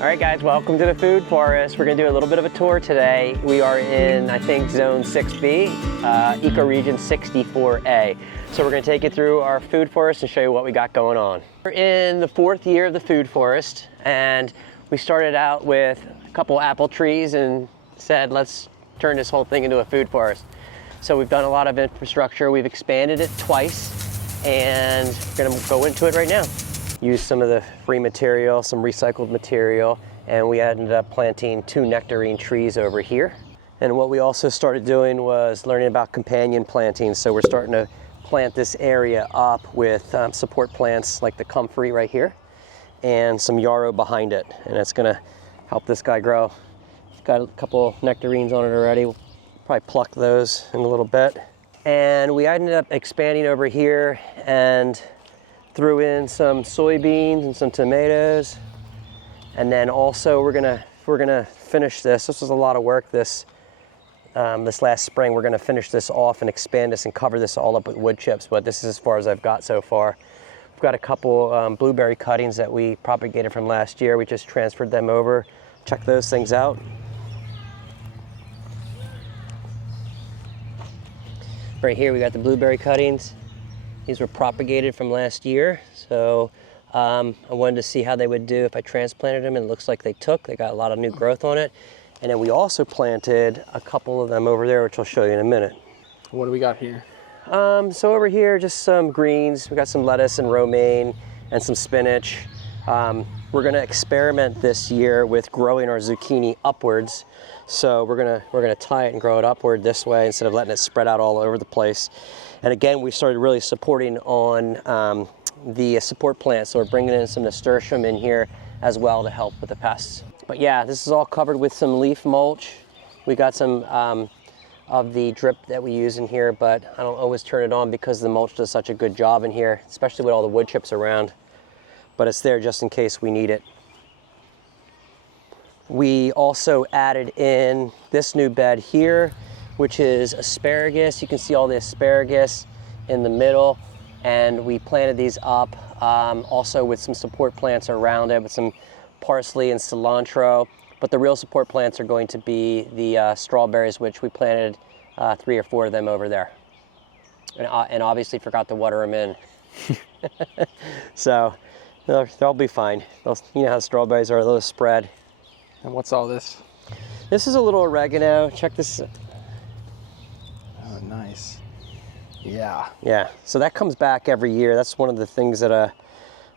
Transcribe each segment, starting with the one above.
All right guys, welcome to the food forest. We're gonna do a little bit of a tour today. We are in, I think, zone 6B, ecoregion 64A. So we're gonna take you through our food forest and show you what we got going on. We're in the 4th year of the food forest, and we started out with a couple apple trees and said, let's turn this whole thing into a food forest. So we've done a lot of infrastructure. We've expanded it twice, and we're gonna go into it right now. Use some of the free material, some recycled material, and we ended up planting 2 nectarine trees over here. And what we also started doing was learning about companion planting. So we're starting to plant this area up with support plants like the comfrey right here and some yarrow behind it. And it's gonna help this guy grow. It's got a couple nectarines on it already. We'll probably pluck those in a little bit. And we ended up expanding over here and threw in some soybeans and some tomatoes, and then also we're gonna finish this. This was a lot of work this last spring. We're gonna finish this off and expand this and cover this all up with wood chips, but this is as far as I've got so far. We've got a couple blueberry cuttings that we propagated from last year. We just transferred them over. Check those things out. Right here we got the blueberry cuttings. These were propagated from last year, so I wanted to see how they would do if I transplanted them, and it looks like they took. They got a lot of new growth on it. And then we also planted a couple of them over there, which I'll show you in a minute. What do we got here? So over here, just some greens. We got some lettuce and romaine and some spinach. We're gonna experiment this year with growing our zucchini upwards. So we're gonna tie it and grow it upward this way instead of letting it spread out all over the place. And again, we started really supporting on the support plants. So we're bringing in some nasturtium in here as well to help with the pests. But yeah, this is all covered with some leaf mulch. We got some of the drip that we use in here, but I don't always turn it on because the mulch does such a good job in here, especially with all the wood chips around. But it's there just in case we need it. We also added in this new bed here, which is asparagus. You can see all the asparagus in the middle, and we planted these up also with some support plants around it, with some parsley and cilantro. But the real support plants are going to be the strawberries, which we planted 3 or 4 of them over there. And obviously forgot to water them in. So they'll be fine. You know how strawberries are, they'll spread. And what's all this? This is a little oregano. Check this. Oh, nice. Yeah. Yeah, so that comes back every year. That's one of the things that,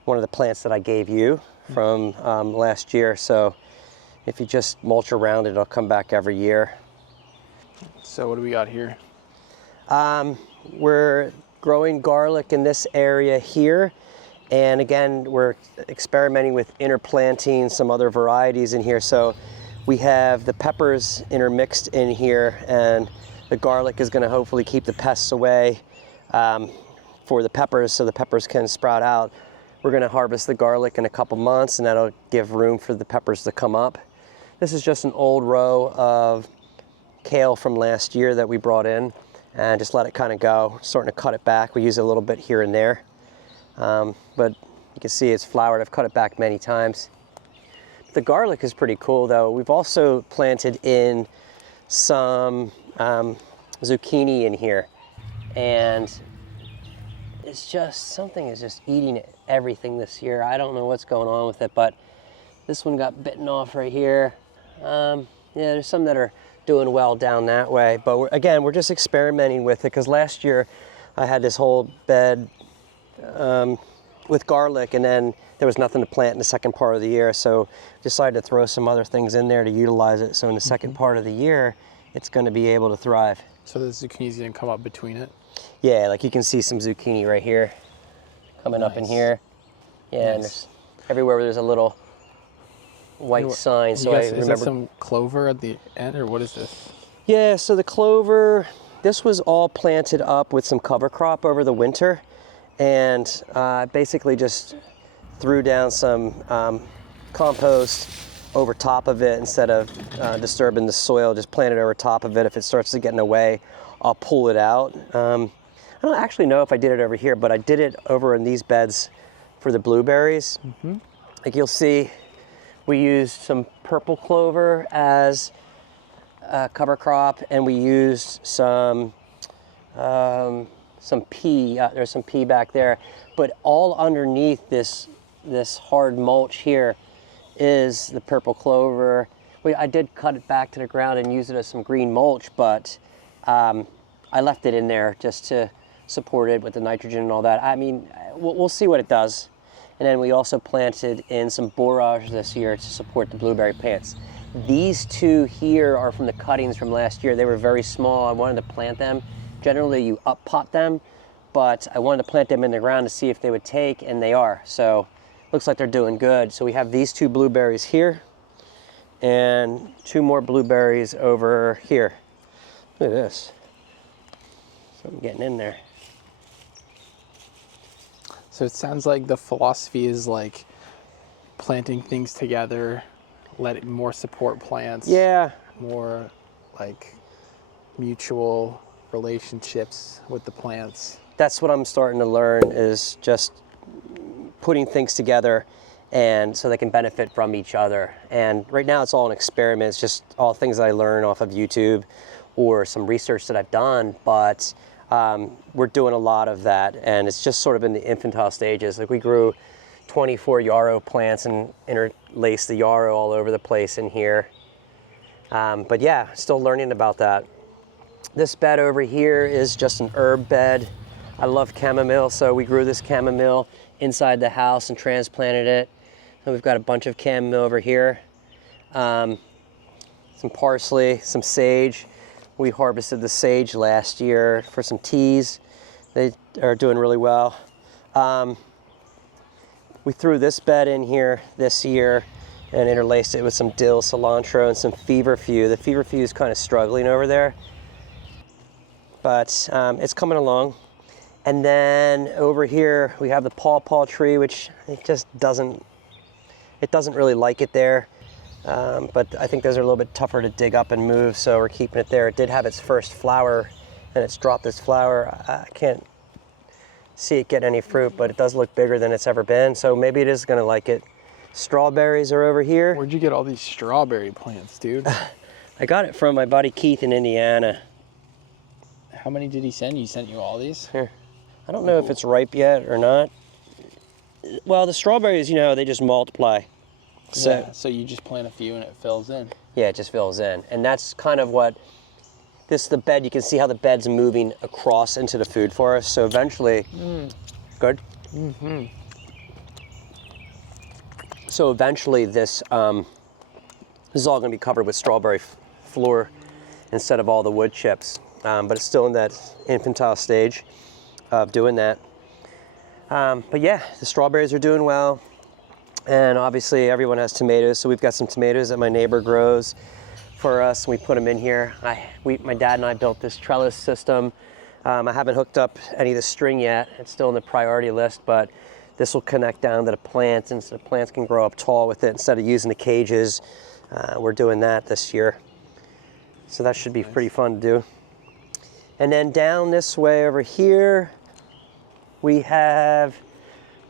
one of the plants that I gave you from last year. So if you just mulch around it, it'll come back every year. So what do we got here? We're growing garlic in this area here. And again, we're experimenting with interplanting some other varieties in here. So we have the peppers intermixed in here, and the garlic is gonna hopefully keep the pests away for the peppers so the peppers can sprout out. We're gonna harvest the garlic in a couple months, and that'll give room for the peppers to come up. This is just an old row of kale from last year that we brought in and just let it kind of go. Starting to cut it back. We use it a little bit here and there. But you can see it's flowered. I've cut it back many times. The garlic is pretty cool though. We've also planted in some zucchini in here, and it's just, something is just eating everything this year. I don't know what's going on with it, but this one got bitten off right here. Yeah, there's some that are doing well down that way, but again, we're just experimenting with it because last year I had this whole bed with garlic, and then there was nothing to plant in the second part of the year, so decided to throw some other things in there to utilize it. So in the second part of the year, it's going to be able to thrive. So the zucchini's gonna come up between it? Yeah, like you can see some zucchini right here coming up in here. Yeah, and there's everywhere where there's a little white sign. So I remember. Is that some clover at the end, or what is this? Yeah, so the clover, this was all planted up with some cover crop over the winter, and basically just threw down some compost over top of it instead of disturbing the soil. Just plant it over top of it. If it starts to get in the way, I'll pull it out. I don't actually know if I did it over here, but I did it over in these beds for the blueberries. Like you'll see, We used some purple clover as a cover crop, and we used some pea. There's some pea back there, but all underneath this hard mulch here is the purple clover. I did cut it back to the ground and use it as some green mulch, but I left it in there just to support it with the nitrogen and all that. I mean, we'll see what it does. And then we also planted in some borage this year to support the blueberry plants. These two here are from the cuttings from last year. They were very small. I wanted to plant them. Generally, you up pot them, but I wanted to plant them in the ground to see if they would take, and they are. So looks like they're doing good. So we have these two blueberries here and two more blueberries over here. Look at this. Something getting in there. So it sounds like the philosophy is like planting things together, letting more support plants. Yeah. More like mutual relationships with the plants. That's what I'm starting to learn, is just putting things together and so they can benefit from each other. And right now it's all an experiment. It's just all things that I learn off of YouTube or some research that I've done, but we're doing a lot of that, and it's just sort of in the infantile stages. Like we grew 24 yarrow plants and interlaced the yarrow all over the place in here. But yeah, still learning about that. This bed over here is just an herb bed. I love chamomile, so we grew this chamomile inside the house and transplanted it. And we've got a bunch of chamomile over here. Some parsley, some sage. We harvested the sage last year for some teas. They are doing really well. We threw this bed in here this year and interlaced it with some dill, cilantro, and some feverfew. The feverfew is kind of struggling over there, but it's coming along. And then over here we have the pawpaw tree, which it just doesn't really like it there. But I think those are a little bit tougher to dig up and move, so we're keeping it there. It did have its first flower, and it's dropped its flower. I can't see it get any fruit, but it does look bigger than it's ever been, so maybe it is gonna like it. Strawberries are over here. Where'd you get all these strawberry plants, dude? I got it from my buddy Keith in Indiana. How many did he send you? He sent you all these? Here. I don't know if it's ripe yet or not. Well, the strawberries, you know, they just multiply. So you just plant a few and it fills in. Yeah, it just fills in. And that's kind of what, the bed, you can see how the bed's moving across into the food forest. So eventually, good? Mm-hmm. So eventually this is all gonna be covered with strawberry floor instead of all the wood chips. But it's still in that infantile stage of doing that. But yeah, the strawberries are doing well. And obviously everyone has tomatoes, so we've got some tomatoes that my neighbor grows for us. We put them in here. My dad and I built this trellis system. I haven't hooked up any of the string yet. It's still in the priority list, but this will connect down to the plants, and so the plants can grow up tall with it instead of using the cages. We're doing that this year. So that should be pretty fun to do. And then down this way over here, we have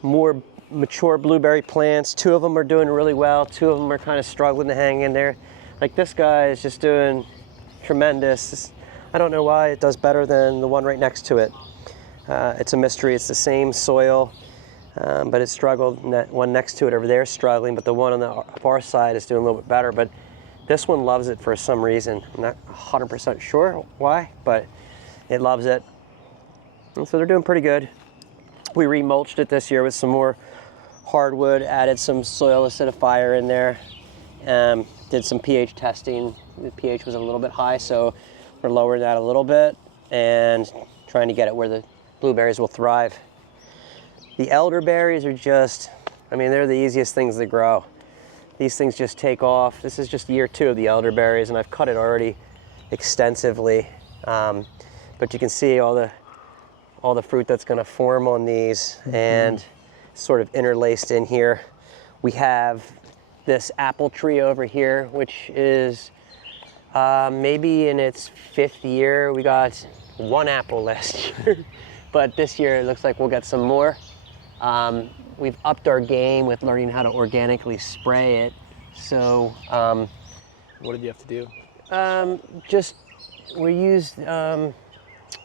more mature blueberry plants. Two of them are doing really well. Two of them are kind of struggling to hang in there. Like this guy is just doing tremendous. I don't know why it does better than the one right next to it. It's a mystery. It's the same soil, but it struggled. One next to it over there is struggling, but the one on the far side is doing a little bit better. But this one loves it for some reason. I'm not 100% sure why, but it loves it. And so they're doing pretty good. We remulched it this year with some more hardwood, added some soil acidifier in there, did some pH testing. The pH was a little bit high, so we're lowering that a little bit and trying to get it where the blueberries will thrive. The elderberries are just, I mean, they're the easiest things to grow. These things just take off. This is just year 2 of the elderberries, and I've cut it already extensively. But you can see all the fruit that's going to form on these, and sort of interlaced in here. We have this apple tree over here, which is maybe in its 5th year. We got 1 apple last year, but this year it looks like we'll get some more. We've upped our game with learning how to organically spray it So What did you have to do? just we used the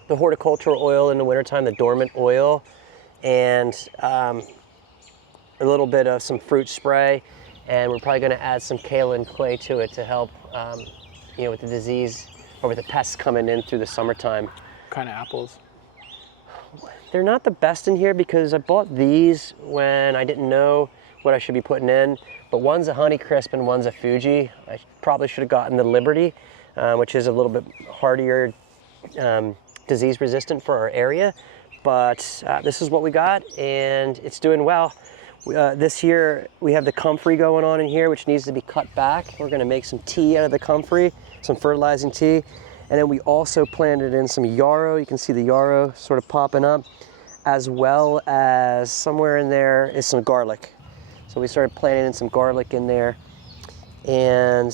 horticultural oil in the wintertime, the dormant oil, and a little bit of some fruit spray, and we're probably going to add some kaolin clay to it to help, with the disease or with the pests coming in through the summertime. What kind of apples? They're not the best in here because I bought these when I didn't know what I should be putting in, but one's a Honeycrisp and one's a Fuji. I probably should have gotten the Liberty, which is a little bit hardier, disease resistant for our area, but this is what we got and it's doing well. This year we have the comfrey going on in here, which needs to be cut back. We're going to make some tea out of the comfrey, some fertilizing tea, and then we also planted in some yarrow. You can see the yarrow sort of popping up, as well as somewhere in there is some garlic. So we started planting in some garlic in there, and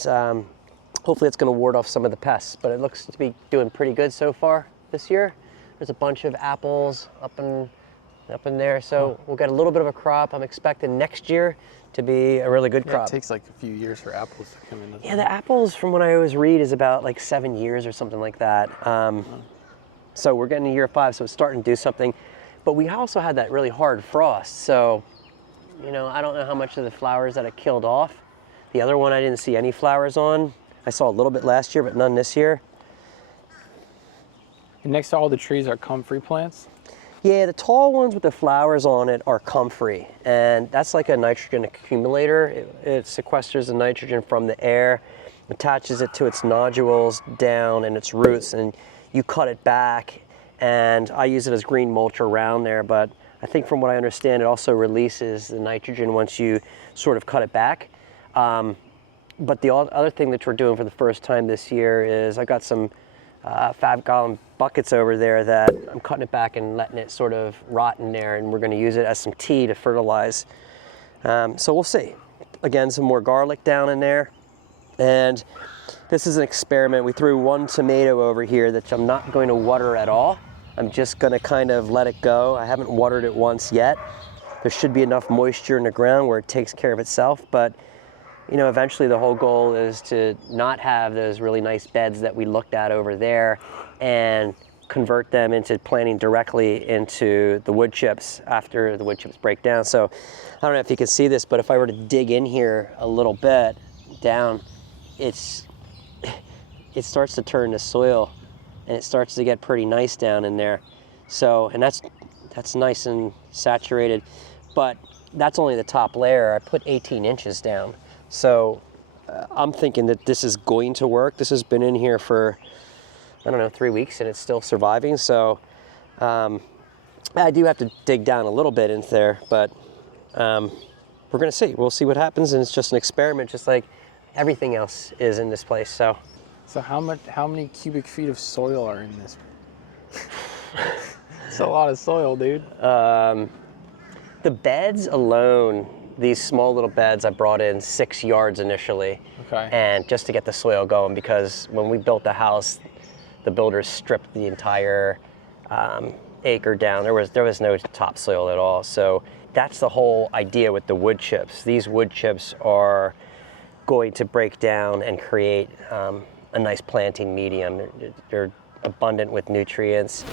hopefully it's going to ward off some of the pests, but it looks to be doing pretty good so far this year. There's a bunch of apples up in there, so we'll get a little bit of a crop. I'm expecting next year to be a really good crop. It takes like a few years for apples to come in. Yeah, the apples, from what I always read, is about like 7 years or something like that. So we're getting to year 5, so it's starting to do something. But we also had that really hard frost, so I don't know how much of the flowers that it killed off. The other one I didn't see any flowers on. I saw a little bit last year, but none this year. And next to all the trees are comfrey plants? Yeah, the tall ones with the flowers on it are comfrey, and that's like a nitrogen accumulator. It sequesters the nitrogen from the air, attaches it to its nodules down and its roots, and you cut it back, and I use it as green mulch around there, but I think from what I understand, it also releases the nitrogen once you sort of cut it back. But the other thing that we're doing for the first time this year is I got some 5-gallon buckets over there that I'm cutting it back and letting it sort of rot in there, and we're going to use it as some tea to fertilize. So we'll see. Again, some more garlic down in there. And this is an experiment. We threw one tomato over here that I'm not going to water at all. I'm just going to kind of let it go. I haven't watered it once yet. There should be enough moisture in the ground where it takes care of itself, but eventually the whole goal is to not have those really nice beds that we looked at over there and convert them into planting directly into the wood chips after the wood chips break down. So I don't know if you can see this, but if I were to dig in here a little bit down, it starts to turn to soil, and it starts to get pretty nice down in there. So, and that's nice and saturated, but that's only the top layer. I put 18 inches down. So I'm thinking that this is going to work. This has been in here for, 3 weeks, and it's still surviving. So I do have to dig down a little bit into there, but we're going to see. We'll see what happens, and it's just an experiment, just like everything else is in this place. So how many cubic feet of soil are in this? It's a lot of soil, dude. The beds alone, these small little beds, I brought in 6 yards initially. Okay. And just to get the soil going, because when we built the house, the builders stripped the entire acre down. There was no topsoil at all. So that's the whole idea with the wood chips. These wood chips are going to break down and create a nice planting medium. They're abundant with nutrients,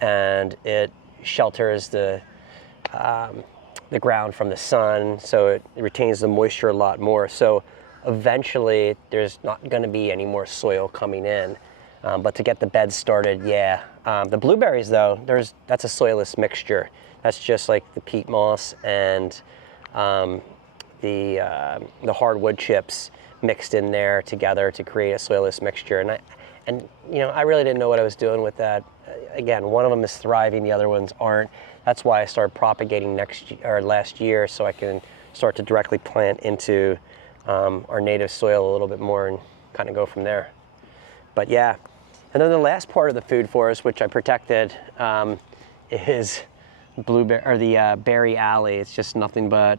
and it shelters the ground from the sun, so it retains the moisture a lot more. So eventually there's not going to be any more soil coming in, but to get the beds started, yeah. The blueberries though, that's a soilless mixture. That's just like the peat moss and the hardwood chips mixed in there together to create a soilless mixture. And I really didn't know what I was doing with that. Again, one of them is thriving, the other ones aren't. That's why I started propagating last year, so I can start to directly plant into our native soil a little bit more and kind of go from there. But yeah, and then the last part of the food forest, which I protected, is the berry alley. It's just nothing but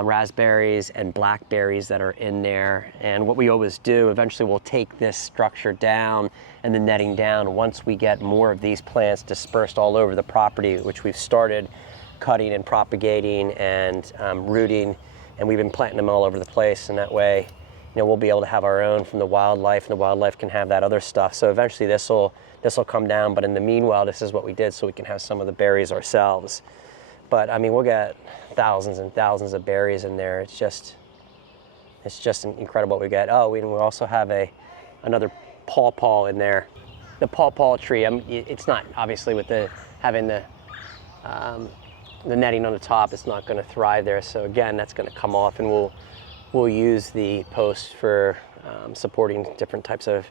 raspberries and blackberries that are in there. And what we always do, eventually we'll take this structure down and the netting down once we get more of these plants dispersed all over the property, which we've started cutting and propagating and rooting and we've been planting them all over the place, and that way, we'll be able to have our own from the wildlife, and the wildlife can have that other stuff. So eventually this will come down, but in the meanwhile, this is what we did so we can have some of the berries ourselves. But I mean, we'll get thousands and thousands of berries in there. It's just incredible what we get. Oh, we also have another pawpaw in there. The pawpaw tree, it's not, obviously with having the netting on the top, it's not gonna thrive there. So again, that's gonna come off, and we'll use the post for supporting different types of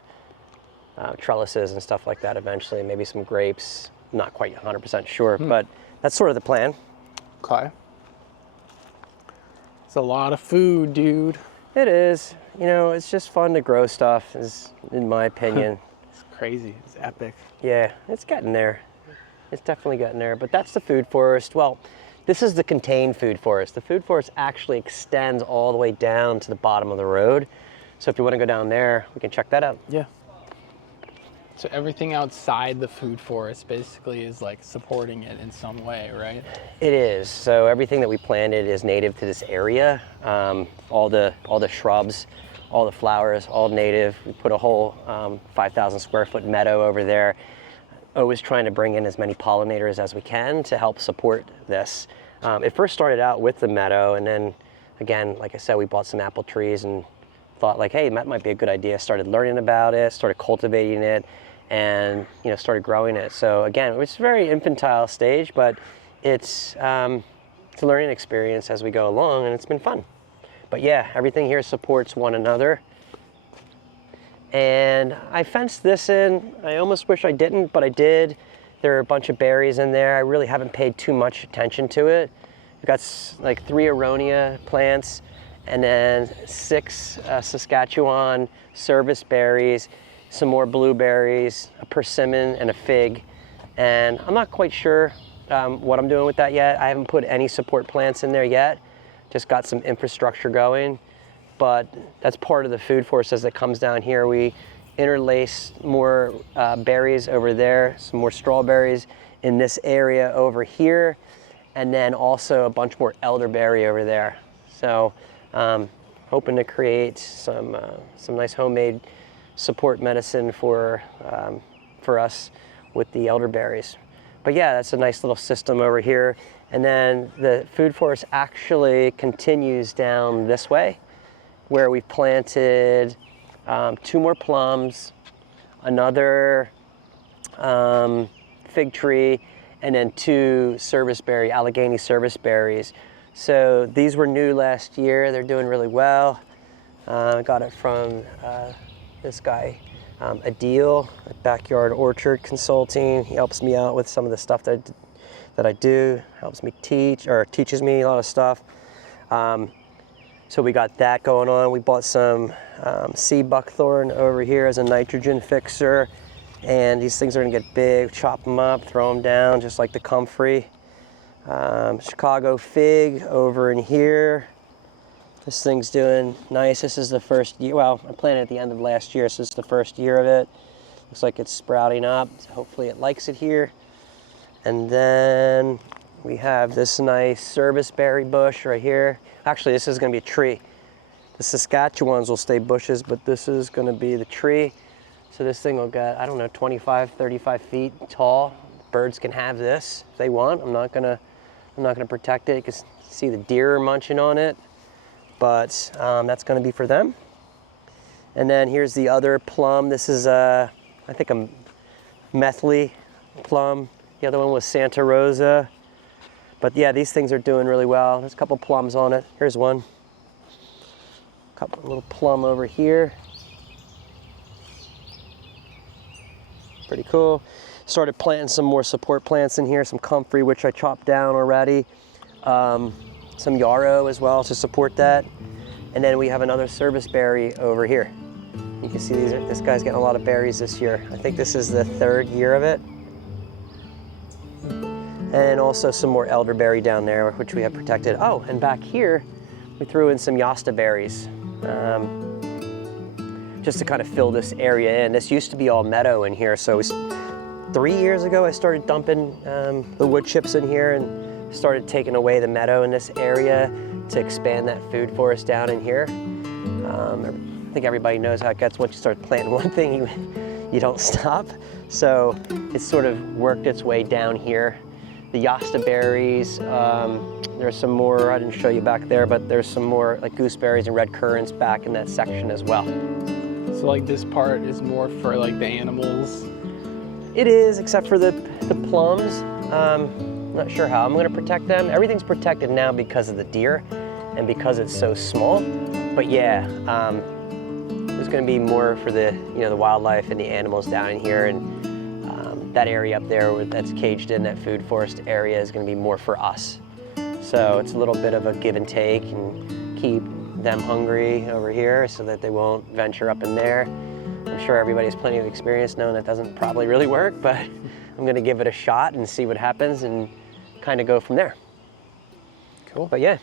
trellises and stuff like that eventually, maybe some grapes. Not quite 100% sure, but that's sort of the plan. Okay. It's a lot of food, dude. It is. It's just fun to grow stuff, in my opinion. It's crazy. It's epic. Yeah, it's getting there. It's definitely getting there, but that's the food forest. Well, this is the contained food forest. The food forest actually extends all the way down to the bottom of the road. So if you want to go down there, we can check that out. Yeah. So everything outside the food forest basically is like supporting it in some way, right? It is. So everything that we planted is native to this area. All the shrubs, all the flowers, all native. We put a whole 5,000 square foot meadow over there. Always trying to bring in as many pollinators as we can to help support this. It first started out with the meadow, and then again, like I said, we bought some apple trees and thought like, hey, that might be a good idea. Started learning about it, started cultivating it, and started growing it. So again, it was a very infantile stage, but it's a learning experience as we go along, and it's been fun. But yeah, everything here supports one another. And I fenced this in. I almost wish I didn't, but I did. There are a bunch of berries in there. I really haven't paid too much attention to it. We've got like 3 aronia plants, and then 6 Saskatchewan service berries, some more blueberries, a persimmon, and a fig. And I'm not quite sure what I'm doing with that yet. I haven't put any support plants in there yet. Just got some infrastructure going. But that's part of the food forest as it comes down here. We interlace more berries over there, some more strawberries in this area over here, and then also a bunch more elderberry over there. So hoping to create some nice homemade support medicine for us with the elderberries. But yeah, that's a nice little system over here. And then the food forest actually continues down this way, where we've planted 2 more plums, another fig tree, and then 2 Allegheny service berries. So these were new last year. They're doing really well. I got it from this guy, Adil at Backyard Orchard Consulting. He helps me out with some of the stuff that I do, helps me teaches me a lot of stuff. So we got that going on. We bought some sea buckthorn over here as a nitrogen fixer. And these things are gonna get big, chop them up, throw them down, just like the comfrey. Chicago fig over in here. This thing's doing nice. This is the first year, well, I planted at the end of last year, so this is the first year of it. Looks like it's sprouting up, so hopefully it likes it here. And then we have this nice service berry bush right here. Actually, this is gonna be a tree. The Saskatchewans will stay bushes, but this is gonna be the tree. So this thing will get, I don't know, 25, 35 feet tall. Birds can have this if they want. I'm not gonna protect it. You can see the deer munching on it, but that's gonna be for them. And then here's the other plum. This is I think a Methley plum. The other one was Santa Rosa. But yeah, these things are doing really well. There's a couple plums on it. Here's one. Couple little plum over here. Pretty cool. Started planting some more support plants in here, some comfrey, which I chopped down already. Some yarrow as well to support that. And then we have another service berry over here. You can see this guy's getting a lot of berries this year. I think this is the 3rd year of it. And also some more elderberry down there, which we have protected. Oh, and back here, we threw in some Yasta berries, just to kind of fill this area in. This used to be all meadow in here, so 3 years ago, I started dumping the wood chips in here and started taking away the meadow in this area to expand that food forest down in here. I think everybody knows how it gets. Once you start planting one thing, you don't stop. So it's sort of worked its way down here. The Yasta berries, there's some more, I didn't show you back there, but there's some more like gooseberries and red currants back in that section as well. So like this part is more for like the animals? It is, except for the plums. Not sure how I'm gonna protect them. Everything's protected now because of the deer and because it's so small. But yeah, there's gonna be more for the, the wildlife and the animals down in here, and that area up there that's caged in, that food forest area, is gonna be more for us. So it's a little bit of a give and take, and keep them hungry over here so that they won't venture up in there. I'm sure everybody has plenty of experience knowing that doesn't probably really work, but I'm gonna give it a shot and see what happens and kind of go from there. Cool. But yeah.